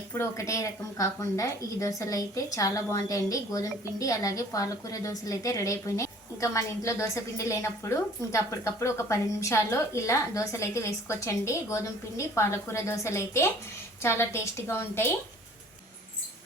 ఎప్పుడు ఒకటే రకం కాకుండా ఈ దోశలు అయితే చాలా బాగుంటాయండి. గోధుమ పిండి అలాగే పాలకూర దోశలు అయితే రెడీ అయిపోయినాయి. ఇంకా మన ఇంట్లో దోశ పిండి లేనప్పుడు ఇంకా అప్పటికప్పుడు ఒక పది నిమిషాల్లో ఇలా దోశలు అయితే వేసుకోవచ్చండి. గోధుమ పిండి పాలకూర దోశలు అయితే చాలా టేస్టీగా ఉంటాయి.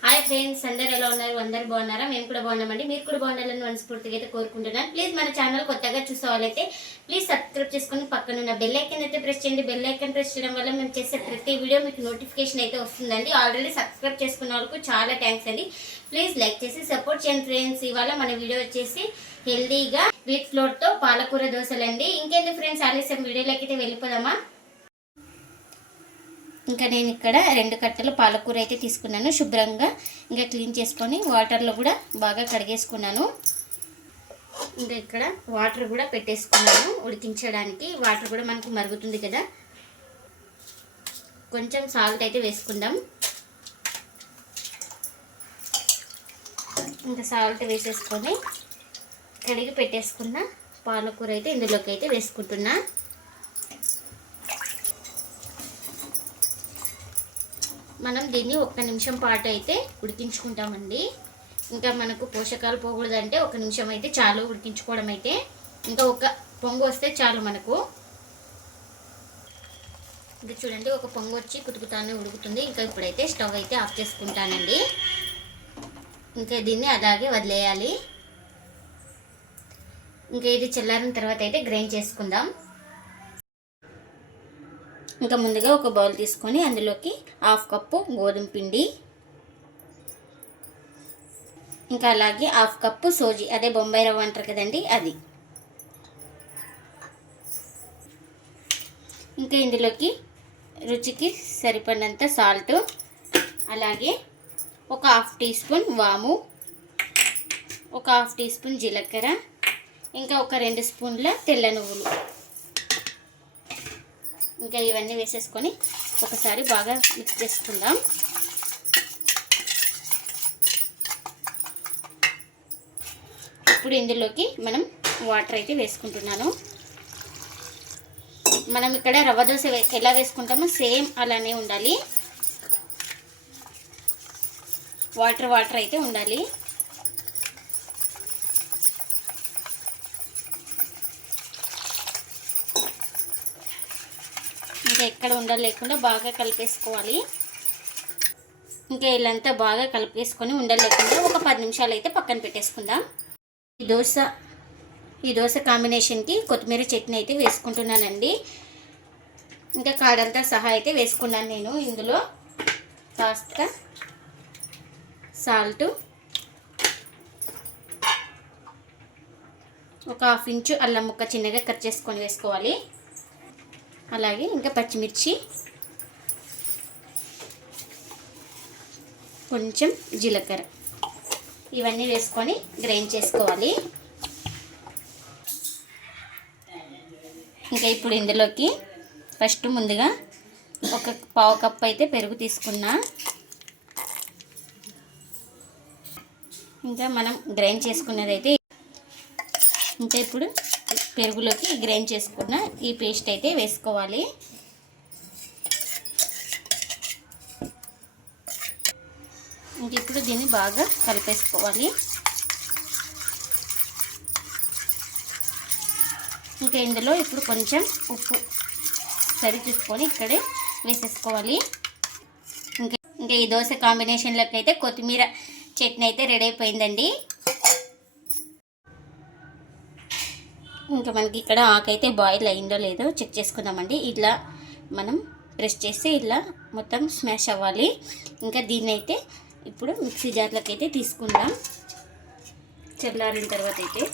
హాయ్ ఫ్రెండ్స్ అందరు ఎలా ఉన్నారు? అందరు బాగున్నారా? మేము కూడా బాగున్నామండి. మీరు కూడా బాగుండాలని మనస్ఫూర్తిగా అయితే కోరుకుంటున్నాను. ప్లీజ్ మన ఛానల్ కొత్తగా చూసేవాళ్ళైతే ప్లీజ్ సబ్స్క్రైబ్ చేసుకుని పక్కన ఉన్న బెల్ ఐకన్ అయితే ప్రెస్ చేయండి. బెల్ ఐకన్ ప్రెస్ చేయడం వల్ల మేము చేసే ప్రతి వీడియో మీకు నోటిఫికేషన్ అయితే వస్తుందండి. ఆల్రెడీ సబ్స్క్రైబ్ చేసుకున్న వాళ్ళకు చాలా థ్యాంక్స్ అండి. ప్లీజ్ లైక్ చేసి సపోర్ట్ చేయండి ఫ్రెండ్స్ ఇవాళ మన వీడియో వచ్చేసి హెల్దీగా వీట్ ఫ్లోర్తో పాలకూర దోశలండి. ఇంకేంటి ఫ్రెండ్స్ ఆలస్యం. వీడియోలోకి అయితే వెళ్ళిపోదామా? ఇంకా నేను ఇక్కడ రెండు కట్టలు పాలకూర అయితే తీసుకున్నాను శుభ్రంగా. ఇంకా క్లీన్ చేసుకొని వాటర్లో కూడా బాగా కడిగేసుకున్నాను. ఇంకా ఇక్కడ వాటర్ కూడా పెట్టేసుకున్నాను ఉడికించడానికి. వాటర్ కూడా మనకు మరుగుతుంది కదా. కొంచెం సాల్ట్ అయితే వేసుకుందాం. ఇంకా సాల్ట్ వేసేసుకొని కడిగి పెట్టేసుకున్న పాలకూర అయితే ఇందులోకి అయితే వేసుకుంటున్నా. మనం దీన్ని ఒక్క నిమిషం పాటు అయితే ఉడికించుకుంటామండి. ఇంకా మనకు పోషకాలు పోకూడదంటే ఒక నిమిషం అయితే చాలు ఉడికించుకోవడం అయితే. ఇంకా ఒక పొంగు వస్తే చాలు మనకు. ఇది చూడండి ఒక పొంగు వచ్చి కుతుకుతానే ఉడుకుతుంది. ఇంకా ఇప్పుడైతే స్టవ్ అయితే ఆఫ్ చేసుకుంటానండి. ఇంకా దీన్ని అలాగే వదిలేయాలి. ఇంకా ఇది చల్లారిన తర్వాత అయితే గ్రైండ్ చేసుకుందాం. ఇంకా ముందుగా ఒక బౌల్ తీసుకొని అందులోకి హాఫ్ కప్పు గోధుమ పిండి. ఇంకా అలాగే హాఫ్ కప్పు సోజీ అదే బొంబాయి రవ్వ అంటారు కదండి అది. ఇంకా ఇందులోకి రుచికి సరిపడినంత సాల్ట్ అలాగే ఒక హాఫ్ టీ స్పూన్ వాము ఒక హాఫ్ టీ స్పూన్ జీలకర్ర ఇంకా ఒక రెండు స్పూన్ల తెల్ల నువ్వులు. ఇంకా ఇవన్నీ వేసేసుకొని ఒకసారి బాగా మిక్స్ చేసుకుందాం. ఇప్పుడు ఇందులోకి మనం వాటర్ అయితే వేసుకుంటున్నాను. మనం ఇక్కడ రవ్వ దోశ ఎలా వేసుకుంటామో సేమ్ అలానే ఉండాలి. వాటర్ వాటర్ అయితే ఉండాలి. ఇంకా ఎక్కడ ఉండాలి లేకుండా బాగా కలిపేసుకోవాలి. ఇంకా ఇలాంతా బాగా కలిపేసుకొని ఉండలు లేకుండా ఒక పది నిమిషాలు అయితే పక్కన పెట్టేసుకుందాం. ఈ దోశ ఈ దోశ కాంబినేషన్కి కొత్తిమీర చట్నీ అయితే వేసుకుంటున్నానండి. ఇంకా కాడంతా సహా అయితే వేసుకున్నాను నేను ఇందులో. కాస్త సాల్ట్ ఒక హాఫ్ ఇంచు అల్లం ముక్క చిన్నగా కట్ చేసుకొని వేసుకోవాలి. అలాగే ఇంకా పచ్చిమిర్చి కొంచెం జీలకర్ర. ఇవన్నీ వేసుకొని గ్రైండ్ చేసుకోవాలి. ఇంకా ఇప్పుడు ఇందులోకి ఫస్ట్ ముందుగా ఒక పావు కప్పు అయితే పెరుగు తీసుకున్నా. ఇంకా మనం గ్రైండ్ చేసుకున్నదైతే అయితే ఇంకా ఇప్పుడు పెరుగులోకి గ్రైండ్ చేసుకున్న ఈ పేస్ట్ అయితే వేసుకోవాలి. ఇంక ఇప్పుడు దీన్ని బాగా కలిపేసుకోవాలి. ఇంకా ఇందులో ఇప్పుడు కొంచెం ఉప్పు సరి చూసుకొని ఇక్కడే వేసేసుకోవాలి. ఇంకా ఇంకా ఈ దోశ కాంబినేషన్లోకి అయితే కొత్తిమీర చట్నీ అయితే రెడీ అయిపోయిందండి. ఇంకా మనకి ఇక్కడ ఆకైతే బాయిల్ అయిందో లేదో చెక్ చేసుకుందామండి. ఇట్లా మనం ప్రెస్ చేస్తే ఇట్లా మొత్తం స్మాష్ అవ్వాలి. ఇంకా దీన్ని అయితే ఇప్పుడు మిక్సీ జార్లోకి అయితే తీసుకుందాం. చల్లారిన తర్వాత అయితే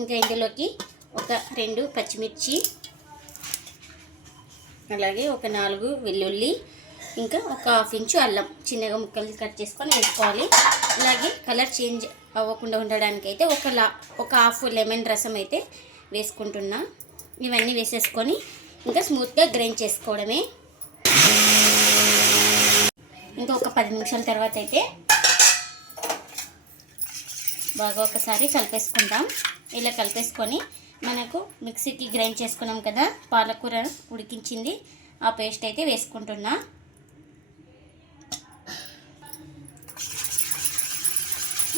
ఇంకా ఇందులోకి ఒక రెండు పచ్చిమిర్చి అలాగే ఒక నాలుగు వెల్లుల్లి ఇంకా ఒక హాఫ్ ఇంచు అల్లం చిన్నగా ముక్కలు కట్ చేసుకొని వేసుకోవాలి. అలాగే కలర్ చేంజ్ అవ్వకుండా ఉండడానికి అయితే ఒక లా ఒక హాఫ్ లెమన్ రసం అయితే వేసుకుంటున్నా. ఇవన్నీ వేసేసుకొని ఇంకా స్మూత్గా గ్రైండ్ చేసుకోవడమే. ఇంకా ఒక పది నిమిషాల తర్వాత అయితే బాగా ఒకసారి కలిపేసుకుంటాం ఇలా కలిపేసుకొని మనకు మిక్సీకి గ్రైండ్ చేసుకున్నాం కదా పాలకూర ఉడికించింది. ఆ పేస్ట్ అయితే వేసుకుంటున్నా.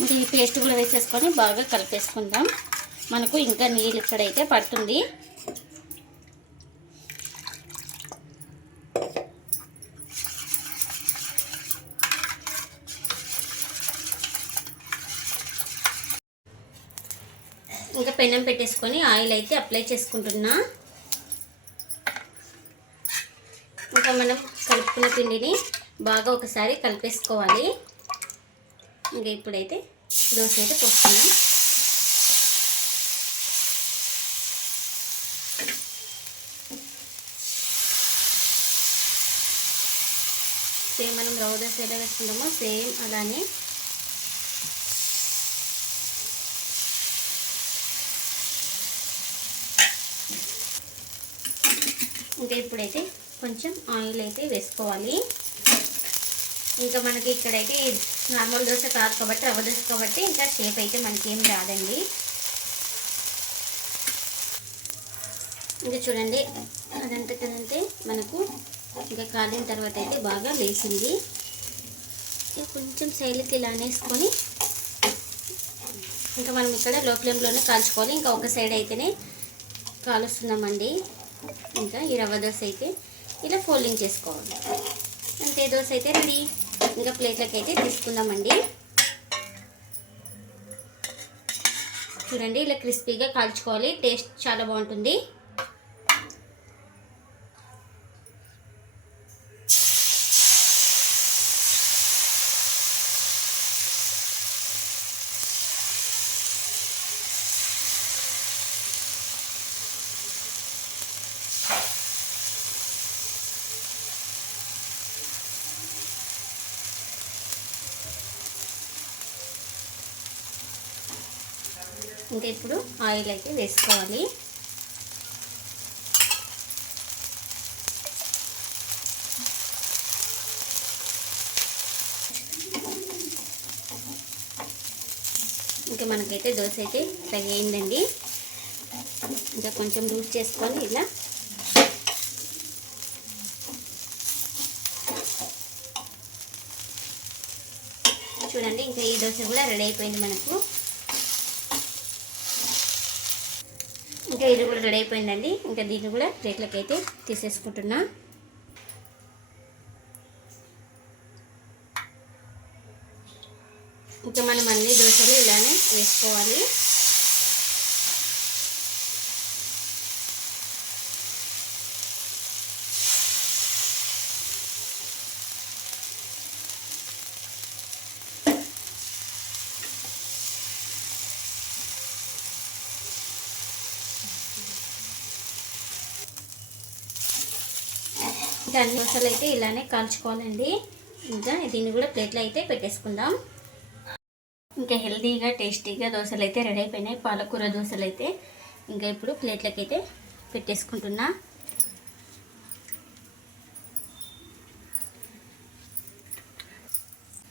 ఇది పేస్ట్ కూడా వేసేసుకొని బాగా కలిపేసుకుందాం. మనకు ఇంకా నీళ్ళు ఇక్కడైతే పడుతుంది. పెనం పెట్టేసుకొని ఆయిల్ అయితే అప్లై చేసుకుంటున్నా. ఇంకా మనం కలుపుకున్న పిండిని బాగా ఒకసారి కలిపేసుకోవాలి. ఇంకా ఇప్పుడైతే దోశ అయితే పోస్తున్నాం సేమ్ మనం రవ్వ దోశ ఎలా వేసుకుంటామో సేమ్ అలానే ఇంకా ఇప్పుడైతే కొంచెం ఆయిల్ అయితే వేసుకోవాలి. ఇంకా మనకి ఇక్కడైతే నార్మల్ దోశ కాదు కాబట్టి రవ్వ దోశ కాబట్టి ఇంకా షేప్ అయితే మనకి ఏం రాదండి. ఇంకా చూడండి అదంటే కదంటే మనకు ఇంకా కాలిన తర్వాత అయితే బాగా లేచింది కొంచెం శైలికి ఇలా అనేసుకొని ఇంకా మనం ఇక్కడ లో ఫ్లేమ్లోనే కాల్చుకోవాలి. ఇంకా ఒక సైడ్ అయితేనే కాలుస్తున్నామండి. ఇంకా ఈ రవ్వ దోశ అయితే ఇలా ఫోల్డింగ్ చేసుకోవాలి. అంతే దోశ అయితే రెడీ. ఇంకా ప్లేట్లకి అయితే తీసుకుందామండి. చూడండి ఇలా క్రిస్పీగా కాల్చుకోవాలి. టేస్ట్ చాలా బాగుంటుంది. ఇంకా ఇప్పుడు ఆయిల్ అయితే వేసుకోవాలి. ఇంకా మనకైతే దోశ అయితే ఫ్రై అయిందండి. ఇంకా కొంచెం లూజ్ చేసుకొని ఇలా చూడండి ఇంకా ఈ దోశ కూడా రెడీ అయిపోయింది మనకు. ఇంకా ఇది కూడా రెడీ అయిపోయిందండి. ఇంకా దీన్ని కూడా ప్లేట్లకి అయితే తీసేసుకుంటున్నా. ఇంకా మనం అన్ని దోశలు ఇలానే వేసుకోవాలి. ఇంకా అన్ని దోశలు అయితే ఇలానే కాల్చుకోవాలండి. ఇంకా దీన్ని కూడా ప్లేట్లో అయితే పెట్టేసుకుందాం. ఇంకా హెల్తీగా టేస్టీగా దోశలు అయితే రెడీ అయిపోయినాయి. పాలకూర దోశలు అయితే ఇంకా ఇప్పుడు ప్లేట్లకి అయితే పెట్టేసుకుంటున్నా.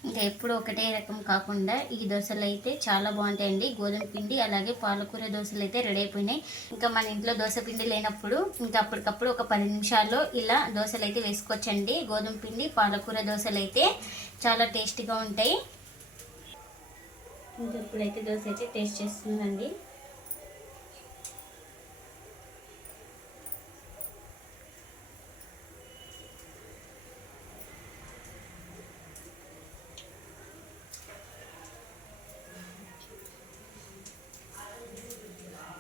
ఇంకా ఎప్పుడు ఒకటే రకం కాకుండా ఈ దోశలు అయితే చాలా బాగుంటాయండి. గోధుమ పిండి అలాగే పాలకూర దోశలు అయితే రెడీ అయిపోయినాయి. ఇంకా మన ఇంట్లో దోశ పిండి లేనప్పుడు ఇంకా అప్పటికప్పుడు ఒక పది నిమిషాల్లో ఇలా దోశలు అయితే వేసుకోవచ్చండి. గోధుమ పిండి పాలకూర దోశలు అయితే చాలా టేస్టీగా ఉంటాయి. ఇంకా ఇప్పుడైతే దోశ అయితే టేస్ట్ చేస్తుందండి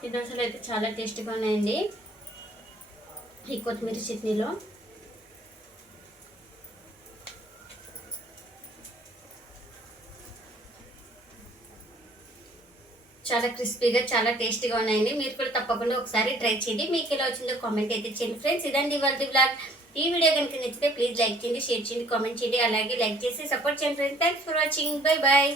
ఈ దోశలు అయితే చాలా టేస్టీగా ఉన్నాయండి. ఈ కొత్తిమీర చట్నీలో. చాలా క్రిస్పీగా చాలా టేస్టీగా ఉన్నాయండి. మీరు కూడా తప్పకుండా ఒకసారి ట్రై చేయండి. మీకు ఎలా వచ్చిందో కామెంట్ అయితే చేయండి. ఫ్రెండ్స్ ఇదండి వాళ్ళ బ్లాగ్ ఈ వీడియో కనుక నచ్చితే ప్లీజ్ లైక్ చేయండి షేర్ చేయండి కామెంట్ చేయండి. అలాగే లైక్ చేసి సపోర్ట్ చేయండి friends thanks for watching bye bye